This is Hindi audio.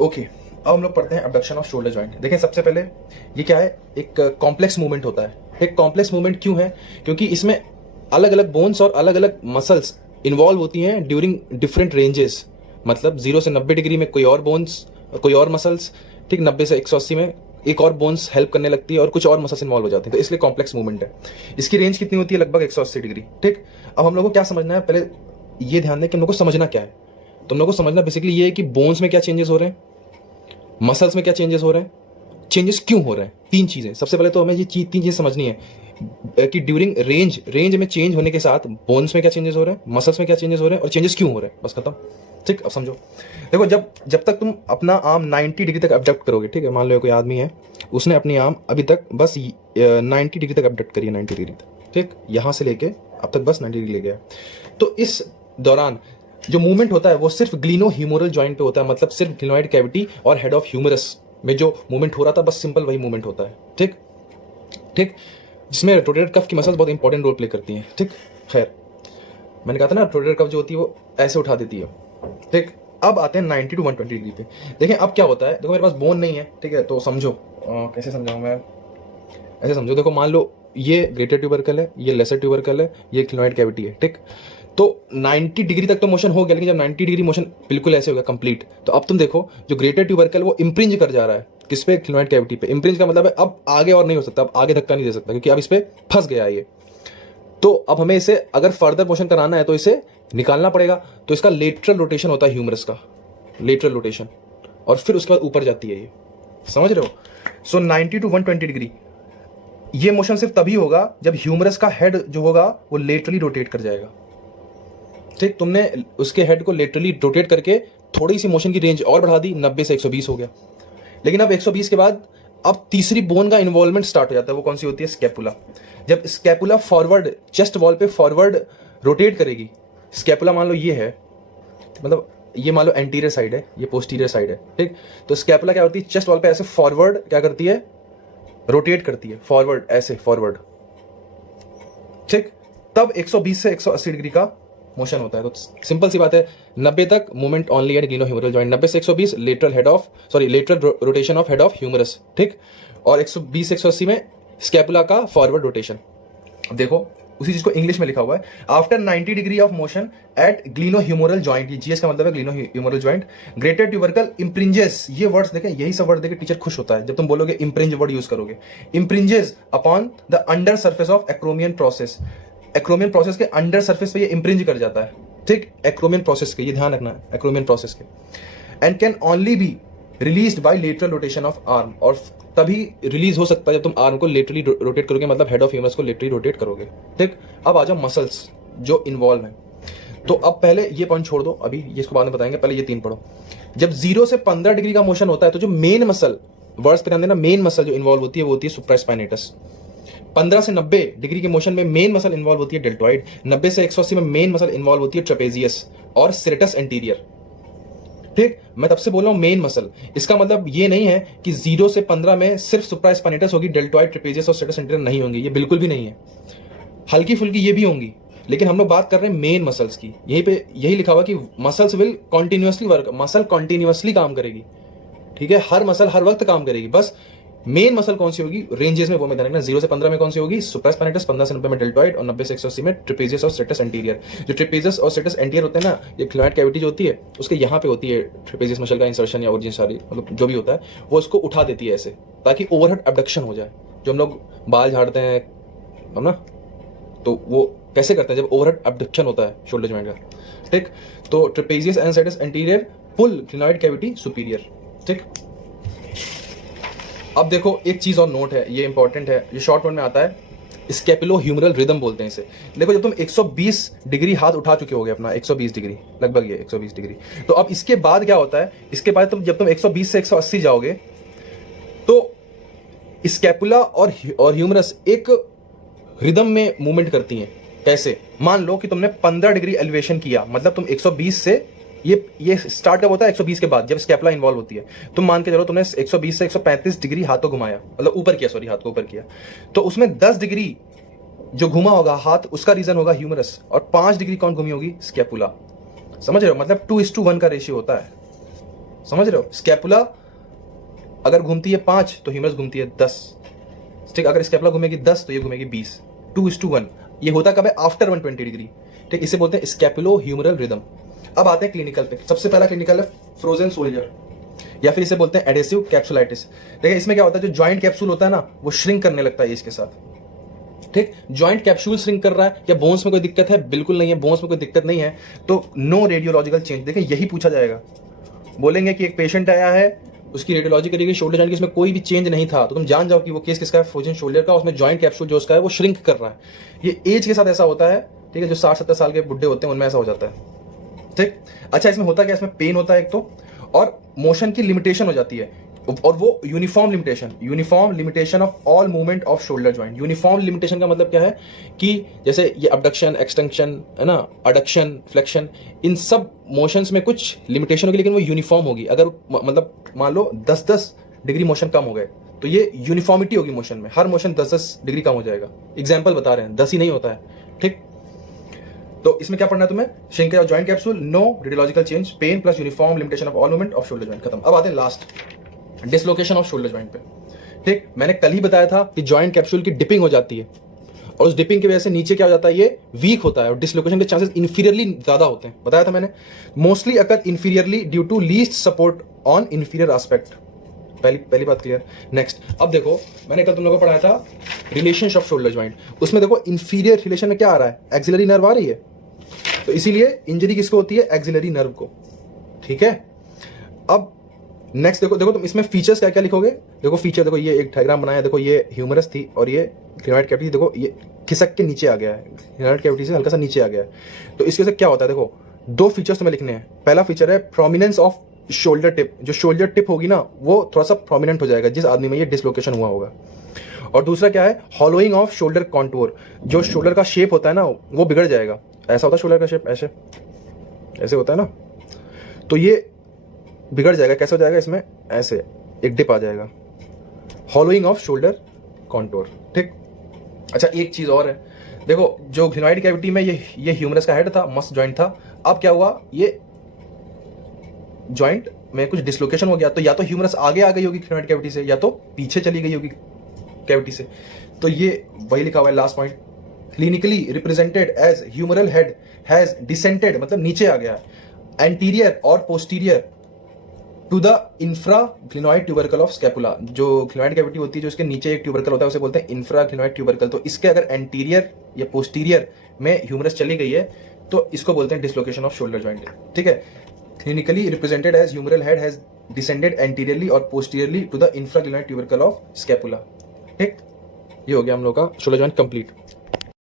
ओके, अब हम लोग पढ़ते हैं अबडक्शन ऑफ शोल्डर जॉइंट। देखें सबसे पहले ये क्या है, एक कॉम्प्लेक्स मूवमेंट होता है। एक कॉम्प्लेक्स मूवमेंट क्यों है? क्योंकि इसमें अलग अलग बोन्स और अलग अलग मसल्स इन्वॉल्व होती हैं ड्यूरिंग डिफरेंट रेंजेस। मतलब 0 से 90 डिग्री में कोई और बोन्स, कोई और मसल्स, ठीक, 90 से 180 में एक और बोन्स हेल्प करने लगती है और कुछ और मसल्स इन्वॉल्व हो जाते हैं, तो इसलिए कॉम्प्लेक्स मूवमेंट है। इसकी रेंज कितनी होती है? लगभग 180 डिग्री। ठीक, अब हम लोग को क्या समझना है, पहले ये ध्यान दें कि हम लोग को समझना क्या है। तो हम लोग को समझना बेसिकली ये है कि बोन्स में क्या चेंजेस हो रहे हैं, मसल्स में क्या चेंजेस हो रहे हैं, चेंजेस क्यों हो रहे हैं। तीन चीजें, सबसे पहले तो हमें ये तीन चीजें समझनी है कि ड्यूरिंग रेंज में चेंज होने के साथ बोन्स में क्या चेंजेस हो रहे हैं, मसल्स में क्या चेंजेस हो रहे हैं और चेंजेस क्यों हो रहे हैं, बस खत्म। ठीक, अब समझो। देखो, जब तक तुम अपना आर्म 90 डिग्री तक अबडक्ट करोगे, ठीक है, मान लो कोई आदमी है, उसने अपनी आर्म अभी तक बस 90 डिग्री तक अबडक्ट करी है, 90 डिग्री तक, ठीक, यहां से लेके अब तक बस 90 डिग्री ले गया। तो इस दौरान जो मूवमेंट होता है वो सिर्फ ग्लिनो ह्यूमरल जॉइंट पे होता है, मतलब सिर्फ ग्लिनोइड कैविटी और हेड ऑफ ह्यूमरस में जो मूवमेंट हो रहा था, बस सिंपल वही मूवमेंट होता है। ठीक ठीक, जिसमें रोटेटर कफ की मसल्स बहुत इंपॉर्टेंट रोल प्ले करती हैं। ठीक, खैर मैंने कहा था ना, रोटेटर कफ जो होती है वो ऐसे उठा देती है। ठीक, अब आते हैं 90 to 120 डिग्री पे। देखें अब क्या होता है, देखो मेरे पास बोन नहीं है, ठीक है, तो समझो कैसे समझाऊं मैं, ऐसे समझो। देखो मान लो ये ग्रेटर ट्यूबरकल है, ये लेसर ट्यूबरकल है, ये क्लिनोइड कैविटी है। ठीक, तो 90 डिग्री तक तो मोशन हो गया, लेकिन जब 90 डिग्री मोशन बिल्कुल ऐसे हो गया कंप्लीट, तो अब तुम देखो जो ग्रेटर ट्यूबरकल वो इंप्रिंज कर जा रहा है किस पे, क्लिनोइड कैविटी पे। इंप्रिंज का मतलब है अब आगे और नहीं हो सकता, अब आगे धक्का नहीं दे सकता, क्योंकि अब इस पे फंस गया ये। तो अब हमें इसे अगर फर्दर मोशन कराना है तो इसे निकालना पड़ेगा। तो इसका लेटरल रोटेशन होता है ह्यूमरस का, लेटरल रोटेशन, और फिर उसके बाद ऊपर जाती है ये, समझ रहे हो। सो 90 to 120 डिग्री ये मोशन सिर्फ तभी होगा जब ह्यूमरस का हेड जो होगा वो लेटरली रोटेट कर जाएगा। ठीक, तुमने उसके हेड को लेटरली रोटेट करके थोड़ी सी मोशन की रेंज और बढ़ा दी, 90 से 120 हो गया। लेकिन अब 120 के बाद अब तीसरी बोन का इन्वॉल्वमेंट स्टार्ट हो जाता है। वो कौन सी होती है? स्कैपुला। जब स्कैपुला फॉरवर्ड चेस्ट वॉल पे फॉरवर्ड रोटेट करेगी, स्कैपुला मान लो ये है, मतलब ये मान लो एंटीरियर साइड है, ये पोस्टीरियर साइड है। ठीक, तो स्कैपुला क्या होती है, चेस्ट वॉल पे ऐसे फॉरवर्ड क्या करती है, रोटेट करती है, फॉरवर्ड, ऐसे फॉरवर्ड। ठीक, तब 120 से 180 डिग्री का मोशन होता है। तो सिंपल सी बात है, 90 तक movement only at gleno humeral joint, 90 से 120 lateral rotation of head of humerus. ठीक, और 120 से 180 में स्कैपुला का फॉरवर्ड रोटेशन। देखो उसी चीज को इंग्लिश में लिखा हुआ है, after 90 degree of motion at gleno humeral joint, ये जीएस का मतलब है gleno humeral joint, greater tubercle impinges. ये वर्ड्स देखें, यही सब वर्ड देखे टीचर खुश होता है जब तुम बोलोगे इम्प्रिंज वर्ड यूज करोगे। Impinges upon the under surface of acromion process, acromion process के अंडर सर्फेस पे ये इम्प्रिंज कर जाता है। ठीक, एक्रोमियन प्रोसेस के, ये ध्यान रखना है, एक्रोमियन प्रोसेस के। And can only be released by lateral rotation of arm, और तभी रिलीज हो सकता है जब तुम आर्म को लेटरली रोटेट करोगे, मतलब हेड ऑफ ह्यूमरस को लेटरली रोटेट करोगे। ठीक, अब आ जाओ मसल्स जो इन्वॉल्व हैं। तो अब पहले ये पॉइंट छोड़ दो, अभी ये इसको बाद में बताएंगे, पहले ये तीन पढ़ो। जब 0 से 15 डिग्री का मोशन होता है तो जो मेन मसल, वर्ड्स पे ध्यान देना, मेन मसल जो इन्वॉल्व होती है वो होती है सुप्रास्पाइनेटस। 15 से 90 डिग्री के मोशन में मेन मसल इन्वॉल्व होती है डेल्टॉइड, 90 से 180 में मेन मसल इन्वॉल्व होती है ट्रेपेजियस और सेरेटस एंटीरियर। ठीक, मैं तब से बोल रहा हूं मेन मसल, इसका मतलब ये नहीं है कि 0 से 15 में सिर्फ सुप्रास्पाइनेटस होगी, डेल्टॉइड, ट्रेपेजियस और सेरेटस एंटीरियर नहीं होंगी, ये बिल्कुल भी नहीं है। हल्की फुल्की ये भी होंगी, लेकिन हम लोग बात कर रहे हैं मेन मसल्स की। यहीं पे यही लिखा हुआ कि muscles will continuously work, muscle continuously काम करेगी। ठीक है, हर मसल हर वक्त काम करेगी, बस मेन मसल कौन सी होगी रेंजेस में वो मैं देखना, 0 से 15 में कौन सी होगी सुप्रास्पाइनेटस, 15 से 90 में डेल्टॉइड और 90 से 180 में ट्रेपेजियस और सेरेटस एंटीरियर। जो ट्रेपेजियस और सेरेटस एंटीरियर होते हैं ना, ये क्लिनोइड कैविटी जो होती है उसके यहाँ पे होती है ट्रेपेजियस मसल का इंसर्शन या ओरिजिन, सारी मतलब जो भी होता है वो उसको उठा देती है ऐसे, ताकि ओवरहेड अबडक्शन हो जाए। जो हम लोग बाल झाड़ते हैं हम ना, तो वो कैसे करते हैं जब ओवरहेड अबडक्शन होता है शोल्डर जॉइंट का। ठीक, तो trapezius and serratus anterior pull clinoid cavity superior. ठीक, अब देखो एक चीज और नोट है, ये इंपॉर्टेंट है, ये शॉर्ट नोट में आता है, स्केपुलो ह्यूमरल रिदम बोलते हैं इसे। देखो जब तुम 120 डिग्री हाथ उठा चुके होगे अपना, 120 डिग्री लगभग, ये 120 डिग्री, तो अब इसके बाद क्या होता है, इसके बाद जब तुम 120 से 180 जाओगे तो स्केपुला और ह्यूमरस एक रिदम में मूवमेंट करती हैं। कैसे? मान लो कि तुमने 15 डिग्री एलिवेशन किया, मतलब तुम 120 से ये स्टार्ट कब होता है 120 के बाद, जब स्कैपुला इन्वॉल्व होती है। तुम मान के चलो तुमने 120 से 135 डिग्री हाथ को घुमाया, मतलब ऊपर किया, सॉरी हाथ को ऊपर किया, तो उसमें 10 डिग्री जो घुमा होगा हाथ, उसका रीजन होगा ह्यूमरस, और 5 डिग्री कौन घूमी होगी? स्कैपुला। समझ रहे हो? मतलब 2:1 का रेशियो होता है। समझ रहे हो? स्कैपुला अगर घूमती है 5 तो ह्यूमरस घूमती है 10, ठीक। अगर स्कैपुला घूमेगी 10 तो ये घूमेगी 20, 2:1। ये होता कब है? आफ्टर 120 डिग्री, ठीक। इसे बोलते हैं स्कैपुलो ह्यूमरल रिदम। अब आते हैं क्लिनिकल पे। सबसे पहला क्लिनिकल है फ्रोजन सोल्जर, या फिर इसे बोलते हैं एडेसिव कैप्सुलाइटिस। देखिए इसमें क्या होता है, जो जॉइंट कैप्सूल होता है ना वो श्रिंक करने लगता है एज के साथ, ठीक। जॉइंट कैप्सूल श्रिंक कर रहा है, क्या बोन्स में कोई दिक्कत है? बिल्कुल नहीं है, बोन्स में कोई दिक्कत नहीं है, तो नो रेडियोलॉजिकल चेंज। देखिए यही पूछा जाएगा, बोलेंगे कि एक पेशेंट आया है, उसकी रेडियोलॉजी करी गई शोल्डर जॉइंट की, इसमें कोई भी चेंज नहीं था, तो तुम जान जाओ कि वो केस किसका है? फ्रोजन शोल्डर का। उसमें जॉइंट कैप्सूल जो उसका है वो श्रिंक कर रहा है। ये एज के साथ ऐसा होता है, ठीक है। जो 60-70 साल के बुढ़े होते हैं उनमें ऐसा हो जाता है, ठीक। अच्छा, इसमें होता क्या? इसमें पेन होता है एक तो, और मोशन की लिमिटेशन हो जाती है, और वो uniform limitation of all movement of shoulder joint. Uniform limitation का मतलब क्या है कि जैसे ये अबडक्शन, एक्सटेंशन है ना, अडक्शन, फ्लेक्शन, इन सब मोशंस में कुछ लिमिटेशन होगी, लेकिन वो यूनिफॉर्म होगी। अगर मतलब मान लो 10-10 डिग्री मोशन कम हो गए तो ये यूनिफॉर्मिटी होगी मोशन में, हर मोशन 10-10 डिग्री कम हो जाएगा। एग्जाम्पल बता रहे हैं, 10 ही नहीं होता है, ठीक। तो इसमें क्या पढ़ना है तुम्हें? Shrink of joint capsule, no radiological change, pain plus uniform limitation of all movement of shoulder joint, खत्म। अब आते हैं last, dislocation of shoulder joint पे, ठीक। मैंने कल ही बताया था कि जॉइंट कैप्सूल की डिपिंग हो जाती है, और उस डिपिंग की वजह से नीचे क्या हो जाता है? ये वीक होता है, और डिसलोकेशन के चांसेस इंफीरियरली ज्यादा होते हैं, बताया था मैंने। Mostly occur inferiorly due to least support on inferior aspect. पहली बात क्लियर। नेक्स्ट, अब देखो मैंने कल तुम लोगों को पढ़ाया था रिलेशनशिप ऑफ शोल्डर जॉइंट, उसमें देखो इंफीरियर रिलेशन में क्या आ रहा है? एक्सिलरी नर्व आ रही है, तो इसीलिए इंजरी किसको होती है? एक्सिलरी नर्व को, ठीक है। अब नेक्स्ट देखो तुम इसमें फीचर्स क्या क्या लिखोगे? देखो फीचर, देखो ये एक डायग्राम बनाया, देखो ये ह्यूमरस थी और ये ग्लिनॉइड कैविटी, देखो ये खिसक के नीचे आ गया है, ग्लिनॉइड कैविटी से हल्का सा नीचे आ गया है। तो इसके से क्या होता है? देखो 2 फीचर्स तुम्हें लिखने हैं। पहला फीचर है प्रोमिनेंस ऑफ शोल्डर टिप, जो शोल्डर टिप होगी ना वो थोड़ा सा प्रोमिनेंट हो जाएगा जिस आदमी में ये डिसलोकेशन हुआ होगा। और दूसरा क्या है? हॉलोइंग ऑफ शोल्डर कॉन्टूर, जो शोल्डर का शेप होता है ना वो बिगड़ जाएगा। ऐसा होता है शोल्डर का शेप, ऐसे होता है ना, तो ये बिगड़ जाएगा। कैसे हो जाएगा? इसमें ऐसे एक डिप आ जाएगा, हॉलोइंग ऑफ शोल्डर कॉन्टूर, ठीक। अच्छा, एक चीज और है, देखो जो ग्लिनॉइड कैविटी में ये ह्यूमरस का हेड था, मस्ट जॉइंट था। अब क्या हुआ? ये जॉइंट में कुछ डिसलोकेशन हो गया, तो या तो ह्यूमरस आगे आ गई होगी ग्लिनॉइड कैविटी से, या तो पीछे चली गई होगी कैविटी से। तो ये वही लिखा हुआ है last point, clinically represented as humeral head has descended, मतलब नीचे आ गया, एंटीरियर और posterior to the infra glenoid tubercle of scapula. जो ग्लिनॉइड कैविटी होती है, जो इसके नीचे एक ट्यूबरकल होता है, उसे बोलते हैं इंफ्रा ग्लिनॉइड ट्यूबरकल। तो इसके अगर एंटीरियर या पोस्टीरियर में ह्यूमरस चली गई है तो इसको बोलते हैं डिसलोकेशन ऑफ शोल्डर जॉइंट, ठीक है। Clinically represented as humeral head has descended anteriorly और posteriorly to the infra glenoid tubercle of scapula, ठीक। ये हो गया हम लोग का शोल्डर जॉइंट कंप्लीट।